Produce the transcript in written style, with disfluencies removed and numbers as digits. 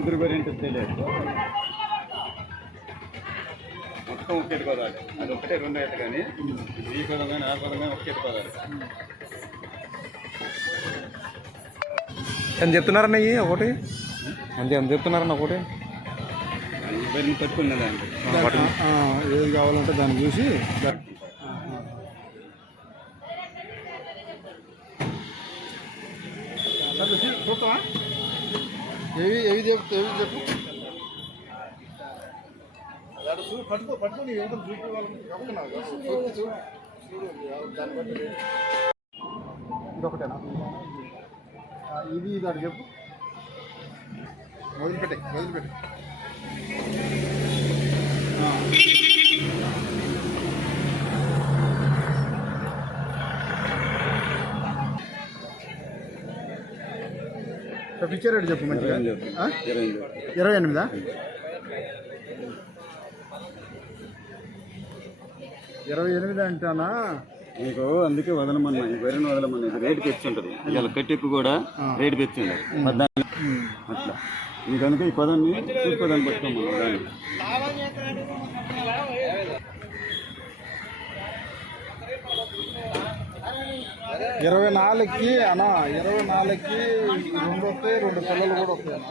ముగ్గురు పేరెంట్ తెలియదు మొత్తం ఒకేటి పదాలు అది ఒకటే రెండు అయితే కానీ ఈ పదం కానీ ఆ పదం కానీ ఒకేటి పదాలు ఎంత చెప్తున్నారన్న ఇవి ఒకటి ఎంత చెప్తున్నారన్న ఒకటి ఇవన్నీ పట్టుకున్నదండి ఏది కావాలంటే దాన్ని చూసి చూస్తావా ఏవి చెప్పు పట్టుకొని ఇదొకటేనా ఇది అటు చెప్పు వదిలిపెట్టే పిక్చర్ రేటు చెప్పు మంచిగా 28 28 అంటానా మీకు అందుకే వదలమన్నా ఈ వేరే వదలమన్నా ఇది రేటు పెంచుంటుంది ఇవాళ కట్టెక్కు కూడా రేటు పెంచుండే అట్లా మీకు అందుకే ఈ పదాన్ని చూసుకోదాన్ని పట్టుకోమన్నా దాన్ని 24కి అన్నా 24కి 2 వస్తాయి 2 పిల్లలు కూడా వస్తాయి అన్న.